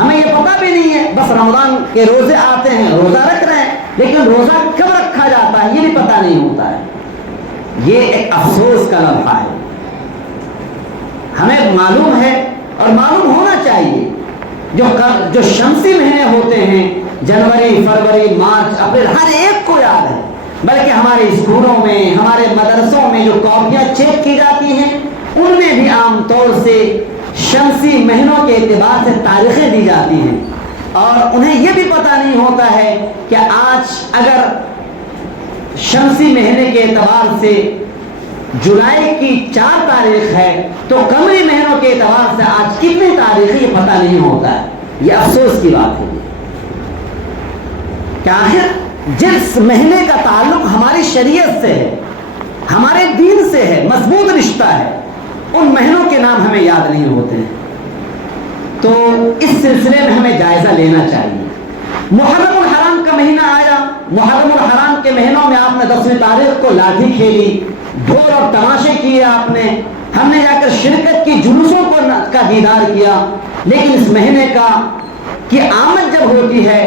ہمیں یہ پتہ بھی نہیں ہے، بس رمضان کے روزے آتے ہیں، روزہ رکھ رہے ہیں، لیکن روزہ کب رکھا جاتا ہے یہ بھی پتہ نہیں ہوتا ہے۔ یہ ایک افسوس کا لمحہ ہے۔ ہمیں معلوم ہے اور معلوم ہونا چاہیے جو شمسی مہینے ہوتے ہیں، جنوری، فروری، مارچ، اپریل، ہر ایک کو یاد ہے، بلکہ ہمارے اسکولوں میں، ہمارے مدرسوں میں جو کاپیاں چیک کی جاتی ہیں ان میں بھی عام طور سے شمسی مہینوں کے اعتبار سے تاریخیں دی جاتی ہیں، اور انہیں یہ بھی پتہ نہیں ہوتا ہے کہ آج اگر شمسی مہینے کے اعتبار سے جولائی کی 4 تاریخ ہے تو قمری مہینوں کے اعتبار سے آج کتنی تاریخ ہے یہ پتہ نہیں ہوتا ہے۔ یہ افسوس کی بات ہے کہ آخر جس مہینے کا تعلق ہماری شریعت سے ہے، ہمارے دین سے ہے، مضبوط رشتہ ہے، ان مہینوں کے نام ہمیں یاد نہیں ہوتے ہیں۔ تو اس سلسلے میں ہمیں جائزہ لینا چاہیے۔ محرم الحرام کا مہینہ آیا، محرم الحرام کے مہینوں میں آپ نے 10ویں تاریخ کو لاٹھی کھیلی، ڈھول اور تماشے کیے، آپ نے، ہم نے جا کر شرکت کی، جلوسوں کا دیدار کیا، لیکن اس مہینے کی آمد جب ہوتی ہے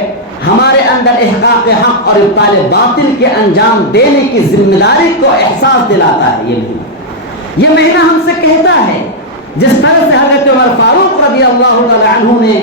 ہمارے اندر احقاق حق اور ابطال باطل کے انجام دینے کی ذمہ داری کو احساس دلاتا ہے۔ یہ مہینہ ہم سے کہتا ہے، جس طرح سے حضرت عمر فاروق رضی اللہ تعالی عنہ نے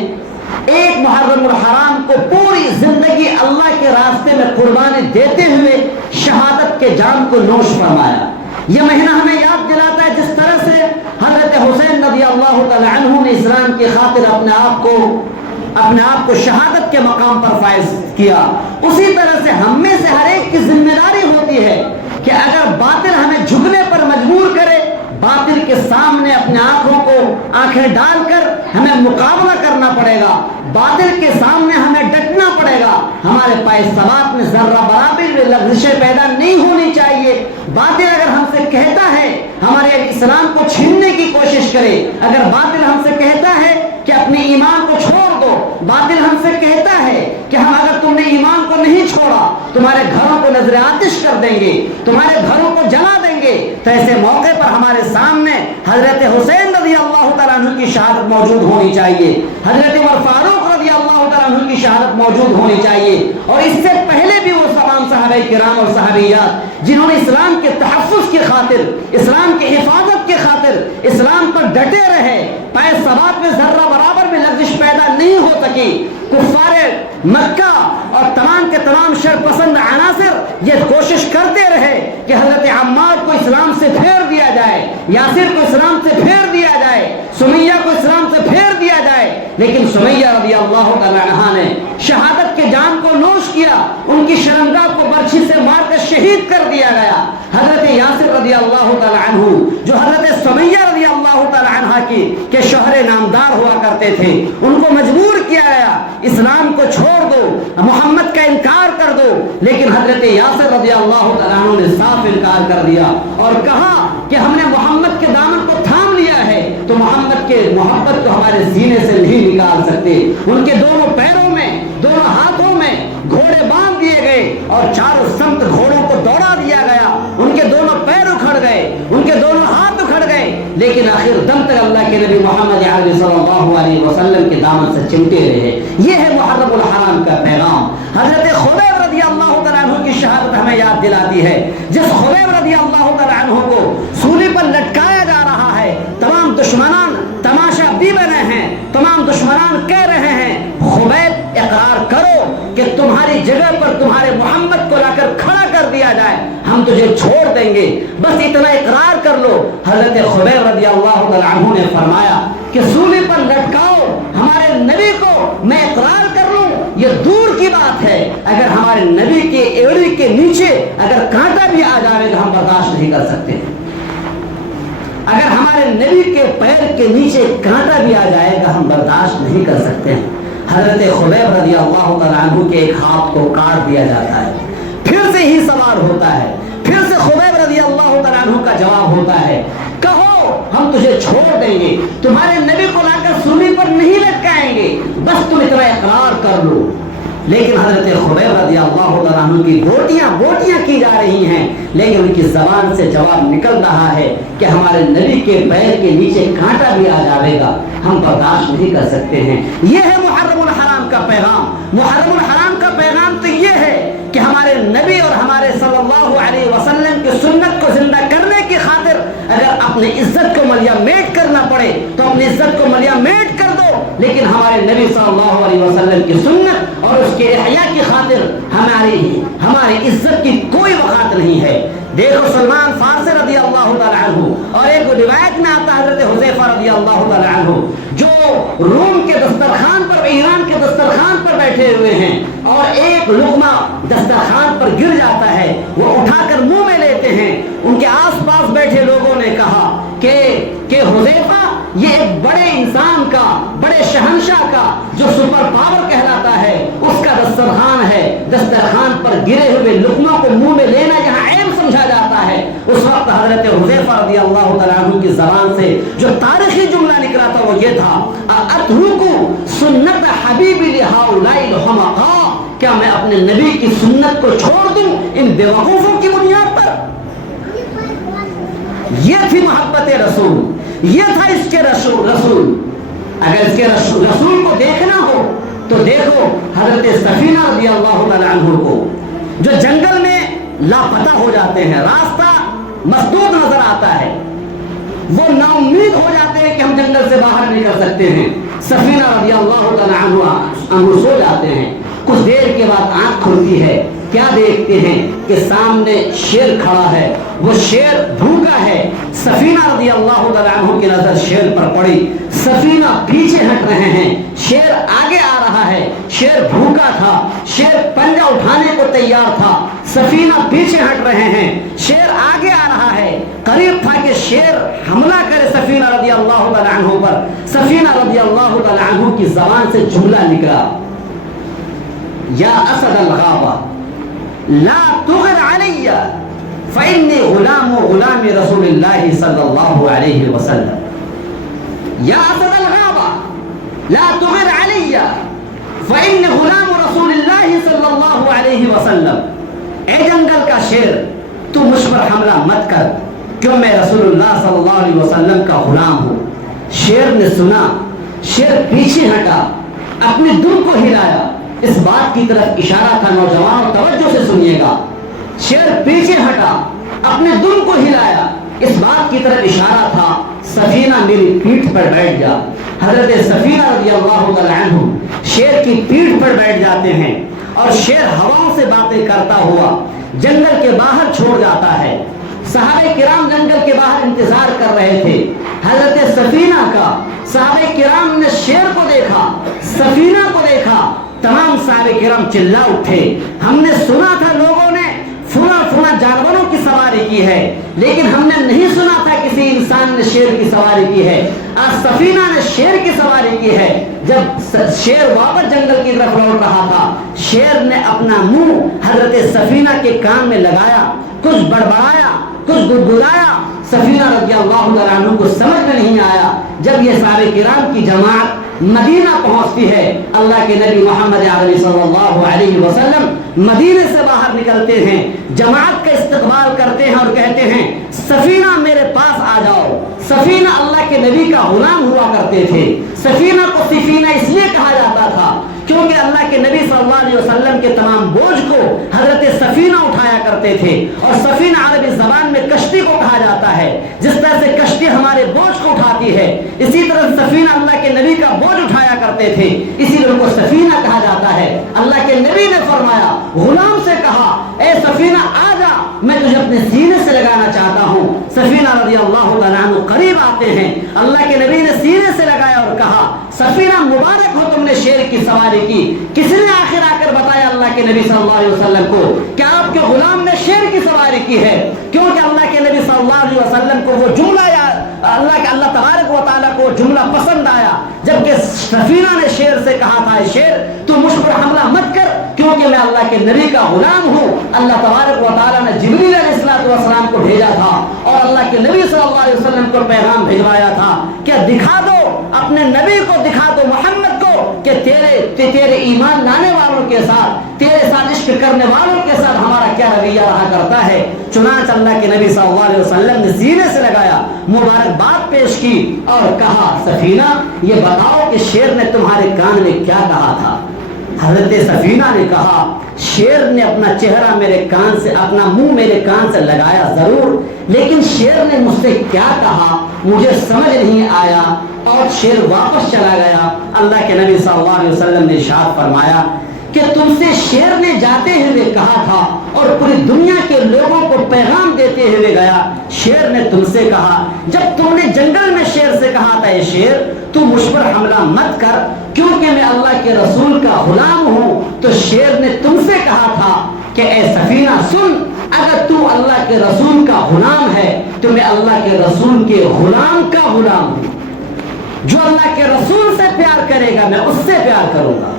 ایک محرم الحرام کو پوری زندگی اللہ کے راستے میں قربانی دیتے ہوئے شہادت کے جام کو نوش فرمایا۔ یہ مہینہ ہمیں یاد دلاتا ہے جس طرح سے حضرت حسین رضی اللہ تعالی عنہ نے اسلام کی خاطر اپنے آپ کو شہادت کے مقام پر فائز کیا، اسی طرح سے ہم میں سے ہر ایک کی ذمہ داری ہوتی ہے کہ اگر باطل ہمیں جھکنے پر مجبور کرے، باطل کے سامنے اپنے آنکھیں ڈال کر ہمیں مقابلہ کرنا پڑے گا، باطل کے سامنے ہمیں ڈٹنا پڑے گا، ہمارے پائے ثبات میں ذرہ برابر بھی لغزشیں پیدا نہیں ہونی چاہیے۔ باطل اگر ہم سے کہتا ہے ہمارے اسلام کو چھیننے کی کوشش کرے، اگر باطل ہم سے کہتا ہے کہ اپنے ایمان کو چھوڑ دو، باطل ہم سے کہتا ہے کہ اگر تم نے ایمان کو نہیں چھوڑا تمہارے گھروں کو نظر آتش کر دیں گے، تمہارے گھروں کو جلا دیں گے، تو ایسے موقع پر ہمارے سامنے حضرت حسین رضی اللہ تعالیٰ عنہ کی شہادت موجود ہونی چاہیے، حضرت عمر فاروق رضی اللہ تعالیٰ عنہ کی شہادت موجود ہونی چاہیے، اور اس سے پہلے بھی وہ تمام صحابہ کرام اور صحابیات جنہوں نے اسلام کے تحفظ کی خاطر، اسلام کی حفاظت کی خاطر اسلام پر ڈٹے رہے، پائے ثبات میں ذرہ برابر بھی لغزش پیدا نہیں ہو سکی۔ کفار مکہ اور تمام کے تمام شر پسند عناصر یہ کوشش کرتے رہے کہ حضرت عمار کو اسلام سے پھیر دیا جائے، یاسر کو اسلام سے پھیر دیا جائے، سمیہ کو اسلام سے پھیر دیا جائے، لیکن سمیہ رضی اللہ تعالی عنہا نے شہادت کے جام کو نوش کیا، ان کی شرمگاہ کو برچھی سے مار کر شہید کر دیا گیا۔ حضرت یاسر رضی اللہ تعالی عنہ جو حضرت سمیہ رضی اللہ تعالی عنہا کے شوہر نامدار ہوا کرتے تھے، ان کو مجبور کیا گیا اسلام کو چھوڑ دو، محمد کا انکار کر دو، لیکن حضرت یاسر رضی اللہ تعالی عنہ نے صاف انکار کر دیا اور کہا کہ ہم نے محمد کے دامن کو تھام لیا ہے تو محمد کے محبت کو ہمارے سینے سے نہیں نکال سکتے۔ ان کے دونوں پیروں میں، دونوں ہاتھوں میں گھوڑے باندھ دیے گئے اور چاروں سمت گھوڑوں کو دوڑا دیا گیا، ان کے دونوں پیر اکھڑ گئے، ان کے دونوں ہاتھ اکھڑ گئے، لیکن آخر دم تک اللہ کے نبی محمد عربی صلی اللہ علیہ وسلم کے دامن سے چمٹے رہے۔ یہ ہے محرم الحرام کا پیغام۔ حضرت خبیب رضی اللہ تعالیٰ عنہ کی شہادت ہمیں یاد دلاتی ہے، جس خبیب رضی اللہ تعالیٰ عنہ کو سولی پر لٹکایا جا رہا ہے، تمام دشمنان تماشا بھی بنے ہیں، تمام دشمنان کہہ رہے ہیں خبیب اقرار کرو کہ تمہاری جگہ پر تمہارے محمد کو لا کر کھڑا کر دیا جائے، ہم تجھے چھوڑ دیں گے، بس اتنا اقرار کر لو۔ حضرت خبیب رضی اللہ تعالیٰ عنہ نے فرمایا کہ سولی پر لٹکاؤ ہمارے نبی کو، میں اقرار کر لوں یہ دور کی بات ہے، اگر ہمارے نبی کے ایڑی کے نیچے اگر کانٹا بھی آ جائے گا ہم برداشت نہیں کر سکتے، اگر ہمارے نبی کے پیر کے نیچے کانٹا بھی آ جائے گا ہم برداشت نہیں کر سکتے۔ حضرت خبیب رضی اللہ تعالیٰ عنہ کے ایک ہاتھ کو کاٹ دیا جاتا ہے، پھر سے ہی سوال ہوتا ہے، پھر سے خبیب رضی اللہ تعالیٰ عنہ کا جواب ہوتا ہے کہو ہم تجھے چھوڑ دیں گے، تمہارے نبی کو لا کر سولی پر نہیں لٹکائیں گے، بس تم اتنا اقرار کر لو۔ لیکن حضرت خبیب رضی اللہ تعالیٰ عنہ کی بوٹیاں کی جا رہی ہیں، لیکن ان کی زبان سے جواب نکل رہا ہے کہ ہمارے نبی کے پیر کے نیچے کانٹا بھی آ جائے گا ہم برداشت نہیں کر سکتے ہیں۔ یہ ہے محرم پیغام, محرم الحرام کا پیغام تو یہ ہے کہ ہمارے نبی اور ہمارے صلی اللہ علیہ وسلم کی سنت کو زندہ کرنے کی خاطر اگر اپنی عزت کو ملیا میٹ کرنا پڑے تو اپنی عزت کو ملیا میٹ کر دو, لیکن ہمارے نبی صلی اللہ علیہ وسلم کی سنت اور اس کے احیاء کی خاطر ہماری عزت کی کوئی وقت نہیں ہے. دیکھو سلمان فارسی رضی اللہ تعالیٰ عنہ, اور ایک روایت میں آتا ہے حضرت حذیفہ رضی اللہ تعالیٰ عنہ جو روم کے دسترخوان پر, ایران کے دسترخوان پر بیٹھے ہوئے ہیں اور ایک لقمہ دسترخوان پر گر جاتا ہے, وہ اٹھا کر منہ میں لیتے ہیں. ان کے آس پاس بیٹھے لوگوں نے کہا کہ حذیفہ یہ ایک بڑے انسان کا, بڑے شہنشاہ کا جو سپر پاور کہلاتا ہے اس کا دسترخوان ہے, دسترخوان پر گرے ہوئے لقموں کو منہ میں لینا یہاں عیب سمجھا جاتا ہے. اس وقت حضرت حذیفہ رضی اللہ تعالیٰ عنہ کی زبان سے جو تاریخی جملہ نکلا تھا وہ یہ تھا, اترکو سنت حبیبی لہؤلاء الحمقاء, کیا میں اپنے نبی کی سنت کو چھوڑ دوں ان بیوقوفوں کی بنیاد پر؟ یہ تھی محبت رسول, یہ تھا اس کے رسول. اگر اس کے رسول کو دیکھنا ہو تو دیکھو حضرت سفینہ رضی اللہ تعالیٰ عنہ کو, جو جنگل میں لاپتہ ہو جاتے ہیں, راستہ مسدود نظر آتا ہے, وہ نا امید ہو جاتے ہیں کہ ہم جنگل سے باہر نہیں کر سکتے ہیں. سفینہ رضی اللہ تعالیٰ عنہ سو جاتے ہیں. کچھ دیر کے بعد آنکھ کھلتی ہے, کیا دیکھتے ہیں کہ سامنے شیر کھڑا ہے, وہ شیر بھوکا ہے. سفینہ رضی اللہ تعالیٰ عنہ کی نظر شیر پر پڑی, سفینہ پیچھے ہٹ رہے ہیں, شیر آگے آ رہا ہے. شیر بھوکا تھا, شیر پنجہ اٹھانے کو تیار تھا, سفینہ پیچھے ہٹ رہے ہیں, شیر آگے آ رہا ہے. قریب تھا کہ شیر حملہ کرے سفینہ رضی اللہ تعالیٰ عنہ پر. سفینہ رضی اللہ تعالیٰ عنہ کی زبان سے جملہ نکلا, یا اسد الغابہ لا تغر علی فإنی غلام غلام رسول اللہ صلی اللہ علیہ وسلم. یا اسد الغابہ لا تغر علی فإنی غلام رسول اللہ صلی اللہ علیہ وسلم. اے جنگل کا شیر, تو مجھ پر حملہ مت کر, کیوں میں رسول اللہ صلی اللہ علیہ وسلم کا غلام ہوں. شیر نے سنا, شیر پیچھے ہٹا, اپنی دم کو ہلایا. اس بات کی طرف اشارہ تھا, نوجوانوں توجہ سے سنیے گا. شیر پیچھے ہٹا, اپنے دم کو ہلایا, اس بات کی طرف اشارہ تھا سفینہ میری پیٹھ پر بیٹھ جا. حضرت سفینہ رضی اللہ تعالیٰ عنہ شیر کی پیٹھ پر بیٹھ جاتے ہیں اور شیر ہواؤں سے باتیں کرتا ہوا جنگل کے باہر چھوڑ جاتا ہے. صحابہ کرام جنگل کے باہر انتظار کر رہے تھے حضرت سفینہ کا. صحابہ کرام نے شیر کو دیکھا, سفینہ کو دیکھا, تمام صحابہ کرام چلا اٹھے, ہم نے سنا تھا لوگوں نے فلاں جانوروں کی سواری کی ہے, لیکن ہم نے نہیں سنا تھا کسی انسان نے شیر کی سواری کی ہے. آج سفینہ نے شیر کی سواری کی ہے. جب شیر واپس جنگل کی طرف لوٹ رہا تھا, شیر نے اپنا منہ حضرت سفینہ کے کان میں لگایا, کچھ بڑبڑایا, کچھ گڑگڑایا. سفینہ رضی اللہ تعالیٰ عنہ کو سمجھ میں نہیں آیا. جب یہ صحابہ کرام کی جماعت مدینہ پہنچتی ہے, اللہ کے نبی محمد عربی صلی اللہ علیہ وسلم مدینے سے باہر نکلتے ہیں, جماعت کا استقبال کرتے ہیں اور کہتے ہیں سفینہ میرے پاس آ جاؤ. سفینہ اللہ کے نبی کا غلام ہوا کرتے تھے. سفینہ کو سفینہ اس لیے کہا جاتا تھا کیونکہ اللہ کے نبی صلی اللہ علیہ وسلم کے تمام بوجھ کو حضرت سفینہ اٹھایا کرتے تھے. اور سفینہ عربی زبان میں کشتی کو کہا جاتا ہے. جس طرح سے کشتی ہمارے بوجھ کو اٹھاتی ہے, اسی طرح سفینہ اللہ کے نبی کا بوجھ اٹھایا کرتے تھے, اسی لیے ان کو سفینہ کہا جاتا ہے. اللہ کے نبی نے فرمایا, غلام سے کہا اے سفینہ آ جا, میں تجھے اپنے سینے سے لگانا چاہتا ہوں. سفینہ رضی اللہ تعالیٰ عنہ قریب آتے ہیں, اللہ کے نبی نے سینے سے لگایا اور کہا سفینہ مبارک ہو تم نے شیر کی سواری کی. کس نے آخر آ کر بتایا اللہ کے نبی صلی اللہ علیہ وسلم کو کہ آپ کے غلام نے شیر کی سواری کی ہے, کیونکہ اللہ کے نبی صلی اللہ علیہ وسلم کو وہ جملہ اللہ تبارک و تعالیٰ کو جملہ پسند آیا, جبکہ سفینہ نے شیر سے کہا تھا شیر تو مجھ پر حملہ مت کر کیونکہ میں اللہ کے نبی کا غلام ہوں. اللہ تبارک و تعالیٰ نے جبریل علیہ السلام کو بھیجا تھا اور اللہ کے نبی صلی اللہ علیہ وسلم کو پیغام بھجوایا تھا کہ دکھا دو اپنے نبی کو, دکھا دو محمد کو کہ تیرے ایمان لانے والوں کے ساتھ, تیرے ساتھ عشق کرنے والوں کے ساتھ ہمارا کیا رویہ رہا کرتا ہے. چنانچہ اللہ کے نبی صلی اللہ علیہ وسلم نے سینے سے لگایا, مبارکباد پیش کی اور کہا سفینہ یہ بتاؤ کہ شیر نے تمہارے کان میں کیا کہا تھا. حضرت سفینہ نے کہا شیر نے اپنا چہرہ میرے کان سے, اپنا منہ میرے کان سے لگایا ضرور, لیکن شیر نے مجھ سے کیا کہا مجھے سمجھ نہیں آیا, اور شیر واپس چلا گیا. اللہ کے نبی صلی اللہ علیہ وسلم نے ارشاد فرمایا کہ تم سے شیر نے جاتے ہوئے کہا تھا اور پوری دنیا کے لوگوں کو پیغام دیتے ہوئے گیا. شیر نے تم سے کہا, جب تم نے جنگل میں شیر سے کہا تھا اے شیر تو مجھ پر حملہ مت کر کیونکہ میں اللہ کے رسول کا غلام ہوں, تو شیر نے تم سے کہا تھا کہ اے سفینہ سن, اگر تو اللہ کے رسول کا غلام ہے تو میں اللہ کے رسول کے غلام کا غلام ہوں. جو اللہ کے رسول سے پیار کرے گا میں اس سے پیار کروں گا.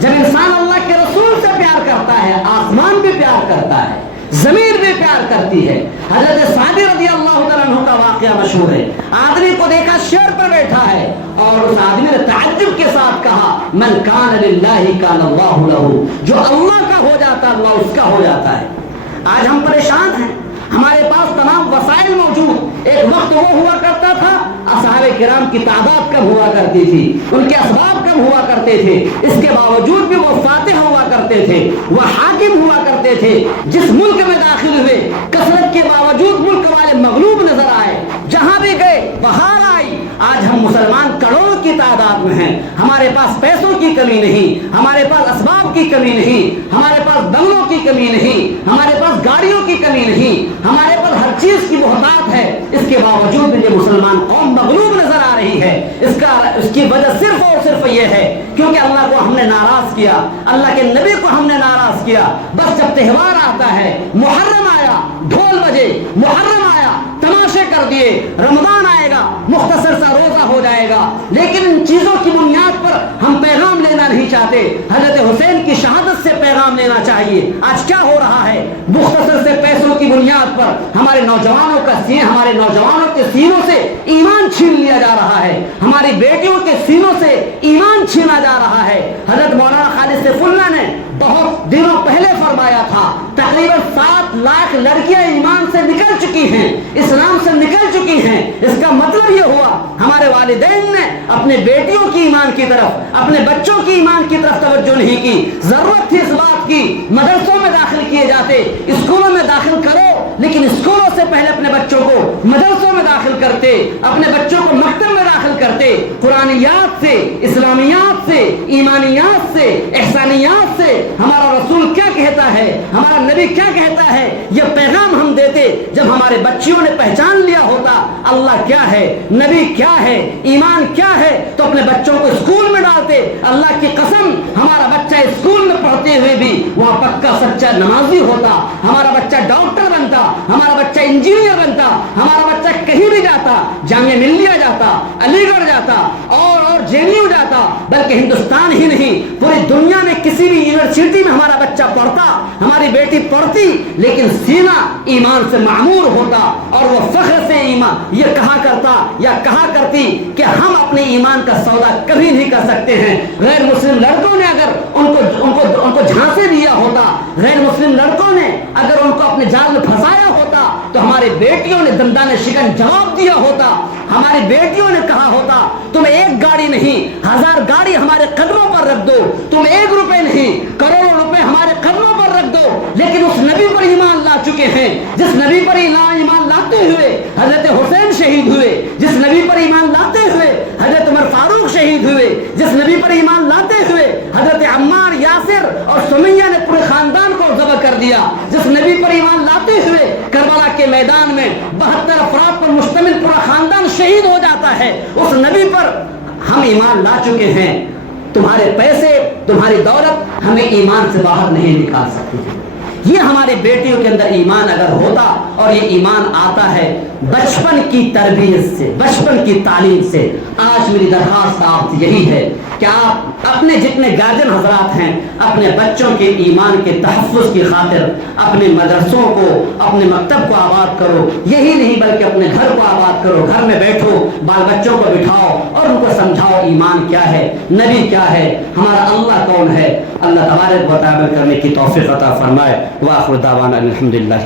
جب انسان اللہ کے رسول سے پیار کرتا ہے آسمان بھی پیار کرتا ہے, زمین بھی پیار کرتی ہے. حضرت سعد رضی اللہ تعالیٰ عنہ کا واقعہ مشہور ہے. آدمی کو دیکھا شیر پر بیٹھا ہے اور اس آدمی نے تعجب کے ساتھ کہا من کان للہ کان اللہ لہ, جو اللہ کا ہو جاتا اللہ اس کا ہو جاتا ہے. آج ہم پریشان ہیں, ہمارے پاس تمام وسائل موجود. ایک وقت وہ ہوا کرتا تھا اصحاب کرام کی تعداد کم ہوا کرتی تھی, ان کے اسباب کم ہوا کرتے تھے, اس کے باوجود بھی وہ فاتح ہوا کرتے تھے, وہ حاکم ہوا کرتے تھے. جس ملک میں داخل ہوئے کثرت کے باوجود ملک والے مغلوب نظر آئے, جہاں بھی گئے بہار آئی. آج ہم مسلمان کروڑوں کی تعداد میں ہیں, ہمارے پاس پیسوں کی کمی نہیں, ہمارے پاس اسباب کی کمی نہیں, ہمارے پاس بنگلوں کی کمی نہیں, ہمارے پاس گاڑیوں کی کمی نہیں, ہمارے پاس ہر چیز کی بہتات ہے. اس کے باوجود بھی یہ مسلمان قوم مغلوب نظر آ رہی ہے. اس کی وجہ صرف اور صرف یہ ہے کیونکہ اللہ کو ہم نے ناراض کیا, اللہ کے نبی کو ہم نے ناراض کیا. بس جب تہوار آتا ہے, محرم آیا ڈھول بجے, محرم آیا تماشے کر دیے, رمضان آئے گا مختصر سا روزہ ہو جائے گا, لیکن ان چیزوں کی بنیاد پر ہم پیغام لینا نہیں چاہتے. حضرت حسین کی شہادت سے پیغام لینا چاہیے. آج کیا ہو رہا ہے, مختصر سے پیسوں کی بنیاد پر ہمارے نوجوانوں کے سینوں سے ایمان چھین لیا جا رہا ہے, ہماری بیٹیوں کے سینوں سے ایمان چھینا جا رہا ہے. حضرت مولانا خالد سیف اللہ نے بہت دنوں پہلے فرمایا تھا تقریباً 7 لاکھ لڑکیاں ایمان سے نکل چکی ہیں, اسلام سے نکل چکی ہیں. اس کا مطلب یہ ہوا ہمارے والدین نے اپنے بیٹیوں کی ایمان کی طرف, اپنے بچوں کی ایمان کی طرف توجہ نہیں کی. ضرورت تھی اس بات کی, مدرسوں میں داخل کیے جاتے, اسکولوں میں داخل کرو, لیکن اسکولوں سے پہلے اپنے بچوں کو مدرسوں میں داخل کرتے, اپنے بچوں کو مکتب میں داخل کرتے. قرآنیات سے, اسلامیات سے, ایمانیات سے, احسانیات سے ہمارا رسول کیا کہتا ہے, ہمارا نبی کیا کہتا ہے, یہ پیغام ہم دیتے. جب ہمارے بچیوں نے پہچان لیا ہوتا اللہ کیا ہے, نبی کیا ہے, ایمان کیا ہے, تو اپنے بچوں کو اسکول میں ڈالتے. اللہ کی قسم ہمارا بچہ اسکول میں پڑھتے ہوئے بھی وہاں پکا سچا نمازی ہوتا, ہمارا بچہ ڈاکٹر بنتا, ہمارا بچہ انجینئر بنتا, ہمارا بچہ کہیں بھی جاتا, جامعہ ملیہ جاتا, علی گڑھ جاتا اور JNU جاتا, بلکہ ہندوستان ہی نہیں پوری دنیا میں کسی بھی یونیورسٹی میں ہمارا بچہ پڑھتا, ہماری بیٹی پڑھتی, لیکن سینہ ایمان سے معمور ہوتا اور وہ فخر سے ایمان یہ کہا کرتا یا کہا کرتی کہ ہم اپنے ایمان کا سودا کبھی نہیں کر سکتے ہیں. غیر مسلم لڑکوں نے اگر ان کو جھانسے دیا ہوتا, غیر مسلم لڑکوں نے اگر ان کو اپنے جال میں پھنسایا ہوتا تو ہماری بیٹیوں نے دندان شکن جواب دیا ہوتا. ہماری بیٹیوں نے کہا ہوتا تم ایک گاڑی نہیں 1000 گاڑی ہمارے قدموں پر رکھ دو, تم 1 روپے نہیں کروڑوں روپے ہمارے قدموں پر رکھ دو. لیکن اس نبی پر ایمان لا چکے ہیں جس نبی پر ایمان لاتے ہوئے حضرت حسین شہید ہوئے, جس نبی پر ایمان لاتے ہوئے حضرت عمر فاروق شہید ہوئے, جس نبی پر ایمان لاتے ہوئے حضرت عمار, یاسر اور سمیہ نے پورے خاندان کو ذبح کر دیا, جس نبی پر ایمان لاتے ہوئے کربلا کے میدان میں 72 افراد پر مشتمل پورا خاندان شہید ہو جاتا ہے, اس نبی پر ہم ایمان لا چکے ہیں. تمہارے پیسے, تمہاری دولت ہمیں ایمان سے باہر نہیں نکال سکتی. یہ ہماری بیٹیوں کے اندر ایمان اگر ہوتا, اور یہ ایمان آتا ہے بچپن کی تربیت سے, بچپن کی تعلیم سے. آج میری درخواست آپ سے یہی ہے کہ آپ اپنے جتنے گارجن حضرات ہیں اپنے بچوں کے ایمان کے تحفظ کی خاطر اپنے مدرسوں کو, اپنے مکتب کو آباد کرو. یہی نہیں بلکہ اپنے گھر کو آباد کرو, گھر میں بیٹھو, بال بچوں کو بٹھاؤ اور ان کو سمجھاؤ ایمان کیا ہے, نبی کیا ہے, ہمارا اللہ کون ہے. اللہ تبارک و تعالی کرنے کی توفیق عطا فرمائے. وآخر دعوانا الحمدللہ.